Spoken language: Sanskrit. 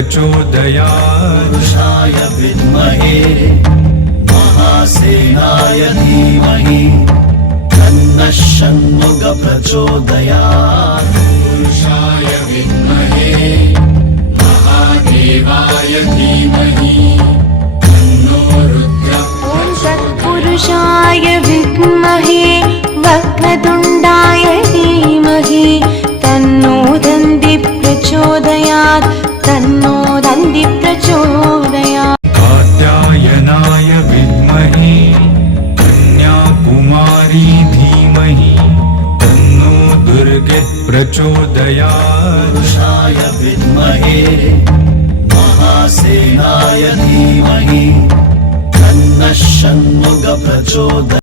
प्रचोदयात् पुरुषाय विद्महे महासेनाय धीमहि तन्नः षण्मुख प्रचोदयात् पुरुषाय विद्महे महादेवाय धीमहि तन्नो रुद्रः ॐ तत्पुरुषाय विद्महे वक्रतुण्डाय धीमहि तन्नो दन्ति प्रचोदयात् तन्नो दन्ति प्रचोदयात् कात्यायनाय विद्महे कन्याकुमारी धीमहि तन्नो दुर्गे प्रचोदयात् पुरुषाय विद्महे महासेनाय धीमहि तन्नः षण्मुख प्रचोदयात्।